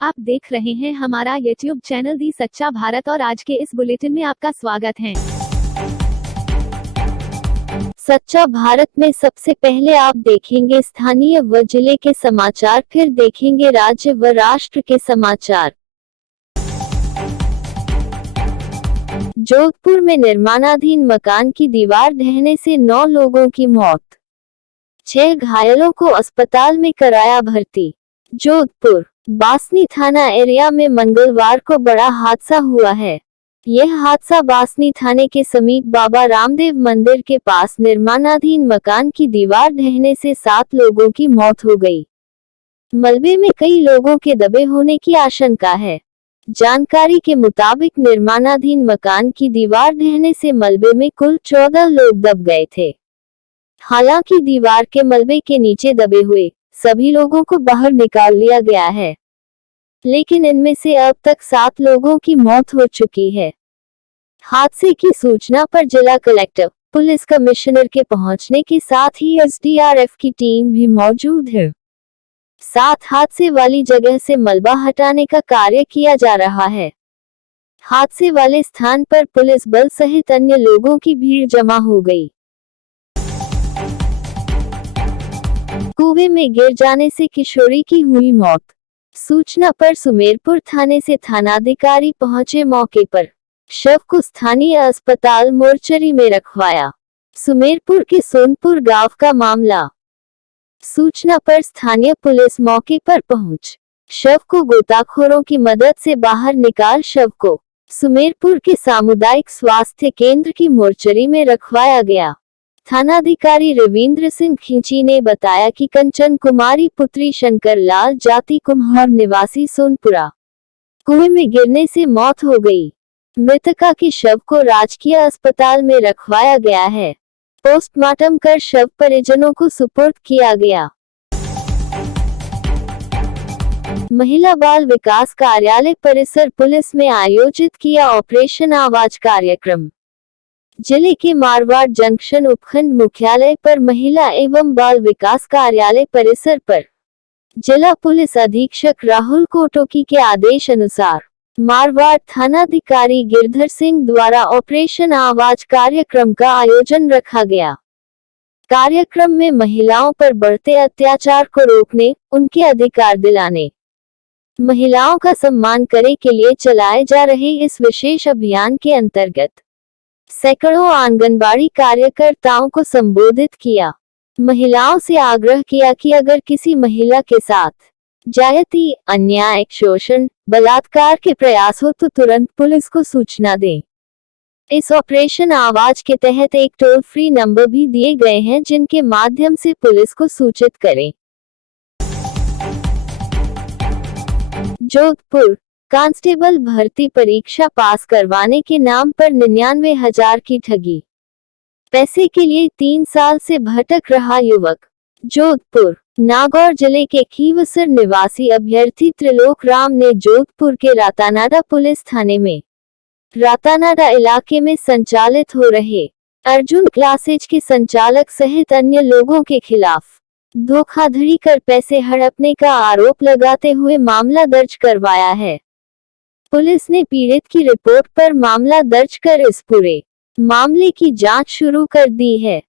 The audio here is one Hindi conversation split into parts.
आप देख रहे हैं हमारा YouTube चैनल दी सच्चा भारत और आज के इस बुलेटिन में आपका स्वागत है। सच्चा भारत में सबसे पहले आप देखेंगे स्थानीय व जिले के समाचार, फिर देखेंगे राज्य व राष्ट्र के समाचार। जोधपुर में निर्माणाधीन मकान की दीवार ढहने से 9 लोगों की मौत, 6 घायलों को अस्पताल में कराया भर्ती। जोधपुर बासनी थाना एरिया में मंगलवार को बड़ा हादसा हुआ है। यह हादसा बासनी थाने के समीप बाबा रामदेव मंदिर के पास निर्माणाधीन मकान की दीवार ढहने से 7 लोगों की मौत हो गई। मलबे में कई लोगों के दबे होने की आशंका है। जानकारी के मुताबिक निर्माणाधीन मकान की दीवार ढहने से मलबे में कुल 14 लोग दब गए थे। हालांकि दीवार के मलबे के नीचे दबे हुए सभी लोगों को बाहर निकाल लिया गया है, लेकिन इनमें से अब तक 7 लोगों की मौत हो चुकी है। हादसे की सूचना पर जिला कलेक्टर, पुलिस कमिश्नर के पहुंचने के साथ ही एसडीआरएफ की टीम भी मौजूद है। साथ हादसे वाली जगह से मलबा हटाने का कार्य किया जा रहा है। हादसे वाले स्थान पर पुलिस बल सहित अन्य लोगों की भीड़ जमा हो गई। कुएं में गिर जाने से किशोरी की हुई मौत। सूचना पर सुमेरपुर थाने से थानाधिकारी पहुंचे मौके पर। शव को स्थानीय अस्पताल मोर्चरी में रखवाया। सुमेरपुर के सोनपुर गांव का मामला। सूचना पर स्थानीय पुलिस मौके पर पहुंच शव को गोताखोरों की मदद से बाहर निकाल शव को सुमेरपुर के सामुदायिक स्वास्थ्य केंद्र की मोर्चरी में रखवाया गया। थानाधिकारी रविंद्र सिंह खिंची ने बताया कि कंचन कुमारी पुत्री शंकर लाल जाति कुम्हार निवासी सोनपुरा कुएं में गिरने से मौत हो गई। मृतका के शव को राजकीय अस्पताल में रखवाया गया है। पोस्टमार्टम कर शव परिजनों को सुपुर्द किया गया। महिला बाल विकास कार्यालय परिसर पुलिस में आयोजित किया ऑपरेशन आवाज कार्यक्रम। जिले के मारवाड़ जंक्शन उपखंड मुख्यालय पर महिला एवं बाल विकास कार्यालय परिसर पर जिला पुलिस अधीक्षक राहुल कोटोकी के आदेश अनुसार मारवाड़ थानाधिकारी गिरधर सिंह द्वारा ऑपरेशन आवाज कार्यक्रम का आयोजन रखा गया। कार्यक्रम में महिलाओं पर बढ़ते अत्याचार को रोकने, उनके अधिकार दिलाने, महिलाओं का सम्मान करे के लिए चलाए जा रहे इस विशेष अभियान के अंतर्गत सैकड़ों आंगनबाड़ी कार्यकर्ताओं को संबोधित किया। महिलाओं से आग्रह किया कि अगर किसी महिला के साथ ज्यादती, अन्याय, शोषण, बलात्कार के प्रयास हो तो तुरंत पुलिस को सूचना दें। इस ऑपरेशन आवाज के तहत एक टोल फ्री नंबर भी दिए गए हैं जिनके माध्यम से पुलिस को सूचित करें। जोधपुर कांस्टेबल भर्ती परीक्षा पास करवाने के नाम पर 99,000 की ठगी। पैसे के लिए 3 साल से भटक रहा युवक। जोधपुर नागौर जिले के खीवसर निवासी अभ्यर्थी त्रिलोक राम ने जोधपुर के रातानाडा पुलिस थाने में रातानाडा इलाके में संचालित हो रहे अर्जुन क्लासेज के संचालक सहित अन्य लोगों के खिलाफ धोखाधड़ी कर पैसे हड़पने का आरोप लगाते हुए मामला दर्ज करवाया है। पुलिस ने पीड़ित की रिपोर्ट पर मामला दर्ज कर इस पूरे मामले की जांच शुरू कर दी है।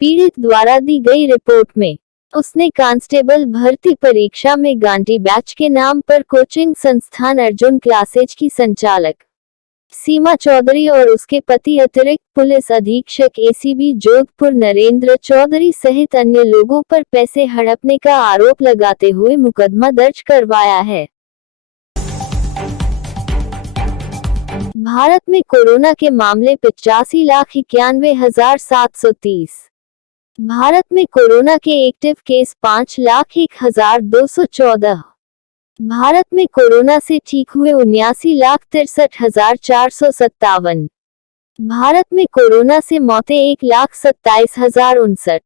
पीड़ित द्वारा दी गई रिपोर्ट में उसने कांस्टेबल भर्ती परीक्षा में गांधी बैच के नाम पर कोचिंग संस्थान अर्जुन क्लासेज की संचालक सीमा चौधरी और उसके पति अतिरिक्त पुलिस अधीक्षक एसीबी जोधपुर नरेंद्र चौधरी सहित अन्य लोगों पर पैसे हड़पने का आरोप लगाते हुए मुकदमा दर्ज करवाया है। भारत में कोरोना के मामले 85,91,730। भारत में कोरोना के एक्टिव केस 5,01,214। भारत में कोरोना से ठीक हुए 79,63,457। भारत में कोरोना से मौतें 1,27,059।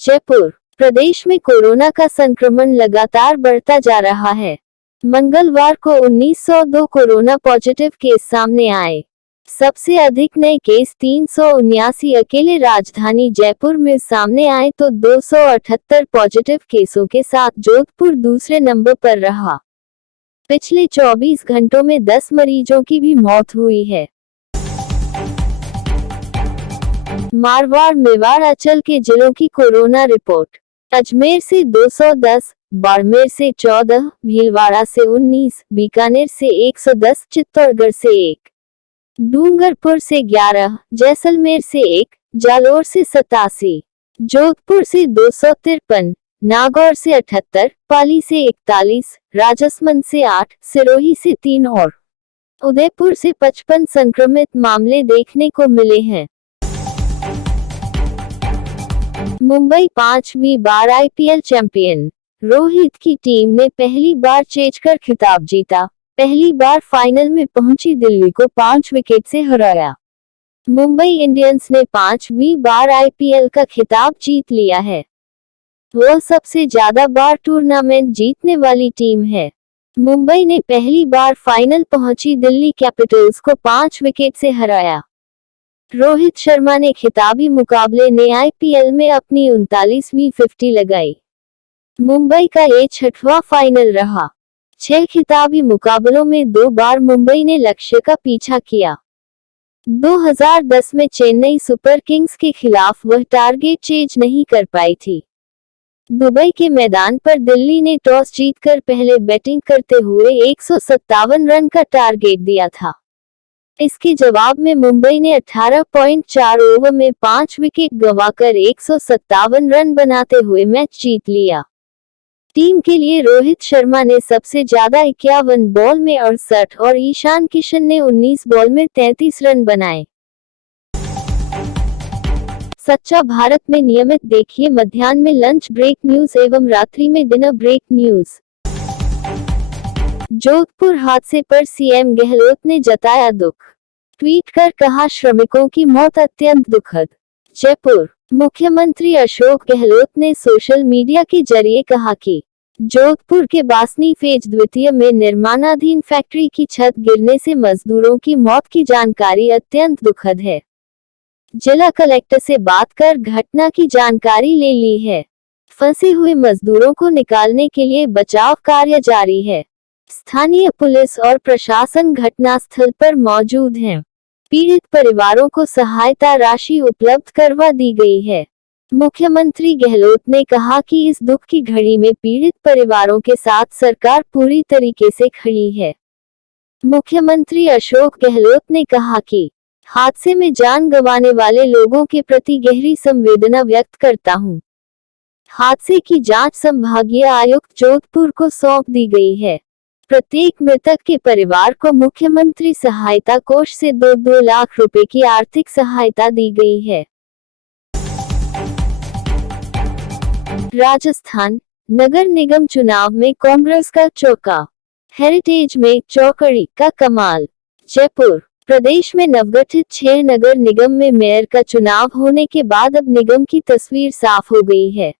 जयपुर प्रदेश में कोरोना का संक्रमण लगातार बढ़ता जा रहा है। मंगलवार को 1902 कोरोना पॉजिटिव केस सामने आए। सबसे अधिक नए केस 379 अकेले राजधानी जयपुर में सामने आए तो 278 पॉजिटिव केसों के साथ जोधपुर दूसरे नंबर पर रहा। पिछले 24 घंटों में 10 मरीजों की भी मौत हुई है। मारवाड़ मेवाड़ अंचल के जिलों की कोरोना रिपोर्ट। अजमेर से 210, बाड़मेर से 14, भीलवाड़ा से 19, बीकानेर से 110, चित्तौड़गढ़ से 1, डूंगरपुर से 11, जैसलमेर से 1, जालोर से 87, जोधपुर से 253, नागौर से 78, पाली से 41, राजसमंद से 8, सिरोही से 3 और उदयपुर से 55 संक्रमित मामले देखने को मिले हैं। मुंबई 5वीं बार आईपीएल चैंपियन। रोहित की टीम ने पहली बार जीतकर खिताब जीता। पहली बार फाइनल में पहुंची दिल्ली को 5 विकेट से हराया। मुंबई इंडियंस ने 5वीं बार आईपीएल का खिताब जीत लिया है। वह सबसे ज्यादा बार टूर्नामेंट जीतने वाली टीम है। मुंबई ने पहली बार फाइनल पहुंची दिल्ली कैपिटल्स को 5 विकेट से हराया। रोहित शर्मा ने खिताबी मुकाबले ने आईपीएल में अपनी 39वीं 50 लगाई। मुंबई का ये 6वां फाइनल रहा। 6 खिताबी मुकाबलों में 2 बार मुंबई ने लक्ष्य का पीछा किया। 2010 में चेन्नई सुपर किंग्स के खिलाफ वह टारगेट चेज नहीं कर पाई थी। दुबई के मैदान पर दिल्ली ने टॉस जीतकर पहले बैटिंग करते हुए 157 रन का टारगेट दिया था। इसके जवाब में मुंबई ने 18.4 ओवर में 5 विकेट गंवाकर 157 रन बनाते हुए मैच जीत लिया। टीम के लिए रोहित शर्मा ने सबसे ज्यादा 51 बॉल में 68 और ईशान किशन ने 19 बॉल में 33 रन बनाए। सच्चा भारत में नियमित देखिए मध्याह्न में लंच ब्रेक न्यूज एवं रात्रि में डिनर ब्रेक न्यूज। जोधपुर हादसे पर सीएम गहलोत ने जताया दुख। ट्वीट कर कहा श्रमिकों की मौत अत्यंत दुखद। जयपुर मुख्यमंत्री अशोक गहलोत ने सोशल मीडिया के जरिए कहा कि जोधपुर के बासनी फेज द्वितीय में निर्माणाधीन फैक्ट्री की छत गिरने से मजदूरों की मौत की जानकारी अत्यंत दुखद है। जिला कलेक्टर से बात कर घटना की जानकारी ले ली है। फंसे हुए मजदूरों को निकालने के लिए बचाव कार्य जारी है। स्थानीय पुलिस और प्रशासन घटनास्थल पर मौजूद हैं। पीड़ित परिवारों को सहायता राशि उपलब्ध करवा दी गई है। मुख्यमंत्री गहलोत ने कहा कि इस दुख की घड़ी में पीड़ित परिवारों के साथ सरकार पूरी तरीके से खड़ी है। मुख्यमंत्री अशोक गहलोत ने कहा कि हादसे में जान गंवाने वाले लोगों के प्रति गहरी संवेदना व्यक्त करता हूं। हादसे की जांच संभागीय आयुक्त जोधपुर को सौंप दी गई है। प्रत्येक मृतक के परिवार को मुख्यमंत्री सहायता कोष से 2-2 लाख रुपए की आर्थिक सहायता दी गई है। राजस्थान नगर निगम चुनाव में कांग्रेस का चौका। हेरिटेज में चौकड़ी का कमाल। जयपुर प्रदेश में नवगठित 6 नगर निगम में मेयर का चुनाव होने के बाद अब निगम की तस्वीर साफ हो गई है।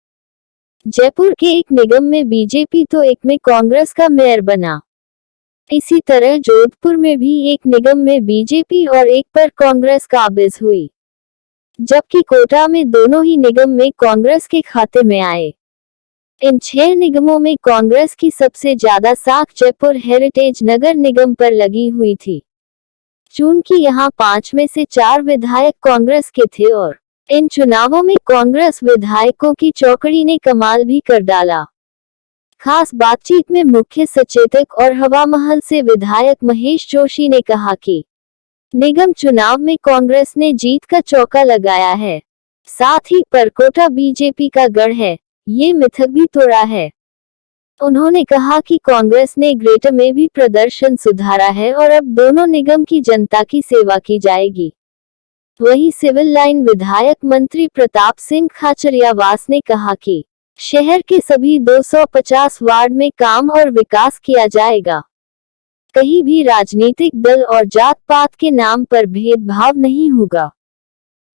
जयपुर के एक निगम में बीजेपी तो एक में कांग्रेस का मेयर बना। इसी तरह जोधपुर में भी एक निगम में बीजेपी और एक पर कांग्रेस काबिज हुई, जबकि कोटा में दोनों ही निगम में कांग्रेस के खाते में आए। इन 6 निगमों में कांग्रेस की सबसे ज्यादा साख जयपुर हेरिटेज नगर निगम पर लगी हुई थी। चूंकि यहाँ 5 में से 4 विधायक कांग्रेस के थे और इन चुनावों में कांग्रेस विधायकों की चौकड़ी ने कमाल भी कर डाला। खास बातचीत में मुख्य सचेतक और हवा महल से विधायक महेश जोशी ने कहा कि निगम चुनाव में कांग्रेस ने जीत का चौका लगाया है। साथ ही परकोटा बीजेपी का गढ़ है, ये मिथक भी तोड़ा है। उन्होंने कहा कि कांग्रेस ने ग्रेटर में भी प्रदर्शन सुधारा है और अब दोनों निगम की जनता की सेवा की जाएगी। वहीं सिविल लाइन विधायक मंत्री प्रताप सिंह खाचरियावास ने कहा कि शहर के सभी 250 वार्ड में काम और विकास किया जाएगा। कहीं भी राजनीतिक दल और जात पात के नाम पर भेदभाव नहीं होगा।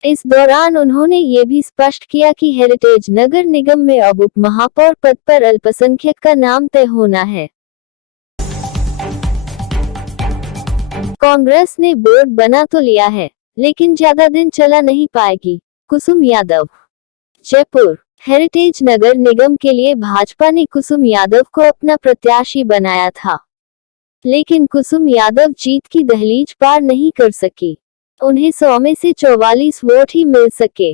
इस दौरान उन्होंने ये भी स्पष्ट किया कि हेरिटेज नगर निगम में अब उप महापौर पद पर अल्पसंख्यक का नाम तय होना है। कांग्रेस ने बोर्ड बना तो लिया है, लेकिन ज्यादा दिन चला नहीं पाएगी। कुसुम यादव। जयपुर। हेरिटेज नगर निगम के लिए भाजपा ने कुसुम यादव को अपना प्रत्याशी बनाया था, लेकिन कुसुम यादव जीत की दहलीज पार नहीं कर सकी। उन्हें 100 में से 44 वोट ही मिल सके।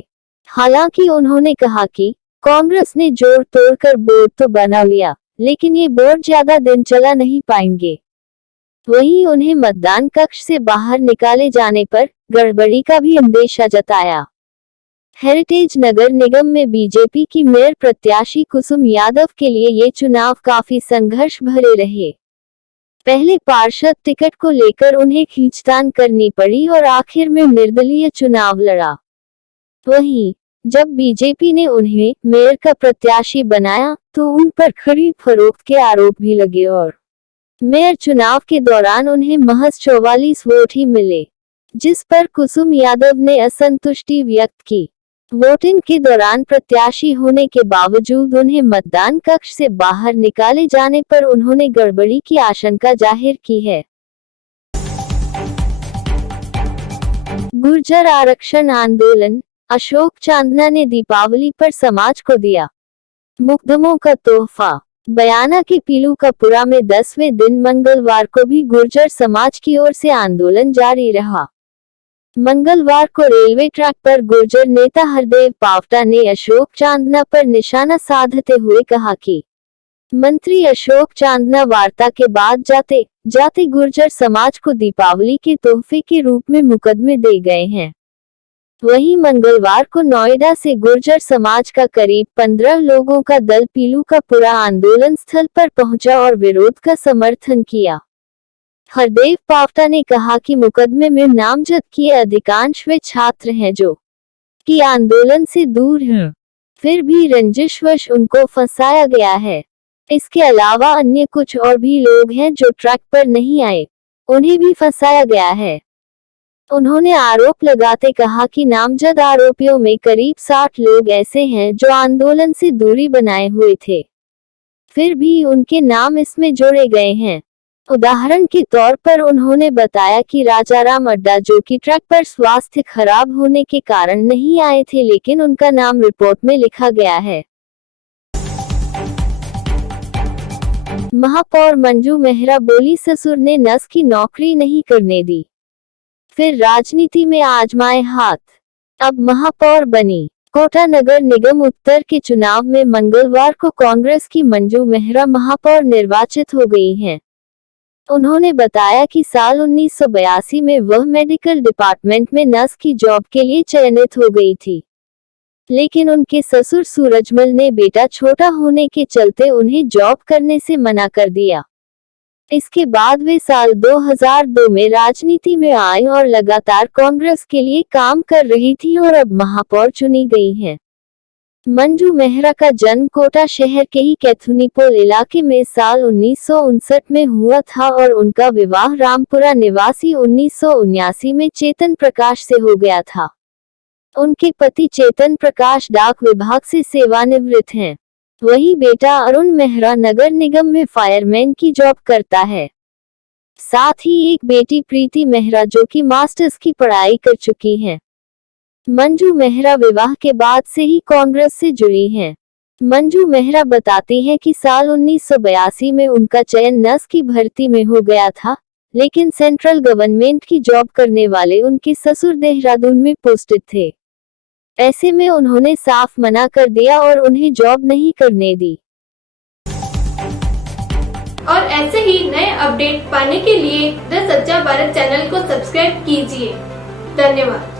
हालांकि उन्होंने कहा कि कांग्रेस ने जोड़ तोड़कर बोर्ड तो बना लिया, लेकिन ये बोर्ड ज्यादा दिन चला नहीं पाएंगे। वहीं उन्हें मतदान कक्ष से बाहर निकाले जाने पर गड़बड़ी का भी अंदेशा जताया। हेरिटेज नगर निगम में बीजेपी की मेयर प्रत्याशी कुसुम यादव के लिए ये चुनाव काफी संघर्ष भरे रहे। पहले पार्षद टिकट को लेकर उन्हें खींचतान करनी पड़ी और आखिर में निर्दलीय चुनाव लड़ा। वहीं जब बीजेपी ने उन्हें मेयर का प्रत्याशी बनाया तो उन पर खरीद फरोख्त के आरोप भी लगे और मेयर चुनाव के दौरान उन्हें महज 44 वोट ही मिले, जिस पर कुसुम यादव ने असंतुष्टि व्यक्त की। वोटिंग के दौरान प्रत्याशी होने के बावजूद उन्हें मतदान कक्ष से बाहर निकाले जाने पर उन्होंने गड़बड़ी की आशंका जाहिर की है। गुर्जर आरक्षण आंदोलन। अशोक चांदना ने दीपावली पर समाज को दिया मुकदमों का तोहफा। बयाना के पीलू का पुरा में 10वें दिन मंगलवार को भी गुर्जर समाज की ओर से आंदोलन जारी रहा। मंगलवार को रेलवे ट्रैक पर गुर्जर नेता हरदेव पावटा ने अशोक चांदना पर निशाना साधते हुए कहा कि मंत्री अशोक चांदना वार्ता के बाद जाते जाते गुर्जर समाज को दीपावली के तोहफे के रूप में मुकदमे दे गए हैं। वहीं मंगलवार को नोएडा से गुर्जर समाज का करीब 15 लोगों का दल पीलू का पुरा आंदोलन स्थल पर पहुंचा और विरोध का समर्थन किया। हरदेव पावटा ने कहा कि मुकदमे में नामजद किए अधिकांश वे छात्र हैं जो कि आंदोलन से दूर हैं, फिर भी रंजिशवश उनको फंसाया गया है। इसके अलावा अन्य कुछ और भी लोग हैं जो ट्रैक पर नहीं आए, उन्हें भी फंसाया गया है। उन्होंने आरोप लगाते कहा कि नामजद आरोपियों में करीब 60 लोग ऐसे हैं जो आंदोलन से दूरी बनाए हुए थे, फिर भी उनके नाम इसमें जोड़े गए हैं। उदाहरण के तौर पर उन्होंने बताया कि राजाराम अड्डा जो कि ट्रैक पर स्वास्थ्य खराब होने के कारण नहीं आए थे, लेकिन उनका नाम रिपोर्ट में लिखा गया है। महापौर मंजू मेहरा बोली ससुर ने नस की नौकरी नहीं करने दी, फिर राजनीति में आजमाए हाथ, अब महापौर बनी। कोटा नगर निगम उत्तर के चुनाव में मंगलवार को कांग्रेस की मंजू मेहरा महापौर निर्वाचित हो गई हैं। उन्होंने बताया कि साल 1982 में वह मेडिकल डिपार्टमेंट में नर्स की जॉब के लिए चयनित हो गई थी, लेकिन उनके ससुर सूरजमल ने बेटा छोटा होने के चलते उन्हें जॉब करने से मना कर दिया। इसके बाद वे साल 2002 में राजनीति में आई और लगातार कांग्रेस के लिए काम कर रही थी और अब महापौर चुनी गई हैं। मंजू मेहरा का जन्म कोटा शहर के ही कैथुनीपोल इलाके में साल 1959 में हुआ था और उनका विवाह रामपुरा निवासी 1979 में चेतन प्रकाश से हो गया था। उनके पति चेतन प्रकाश डाक विभाग से सेवानिवृत्त हैं। वही बेटा अरुण मेहरा नगर निगम में फायरमैन की जॉब करता है। साथ ही एक बेटी प्रीति मेहरा जो कि मास्टर्स की पढ़ाई कर चुकी हैं। मंजू मेहरा विवाह के बाद से ही कांग्रेस से जुड़ी हैं। मंजू मेहरा बताती हैं कि साल 1982 में उनका चयन नर्स की भर्ती में हो गया था, लेकिन सेंट्रल गवर्नमेंट की जॉब करने वाले उनके ससुर देहरादून में पोस्टेड थे। ऐसे में उन्होंने साफ मना कर दिया और उन्हें जॉब नहीं करने दी। और ऐसे ही नए अपडेट पाने के लिए द सच्चा भारत चैनल को सब्सक्राइब कीजिए। धन्यवाद।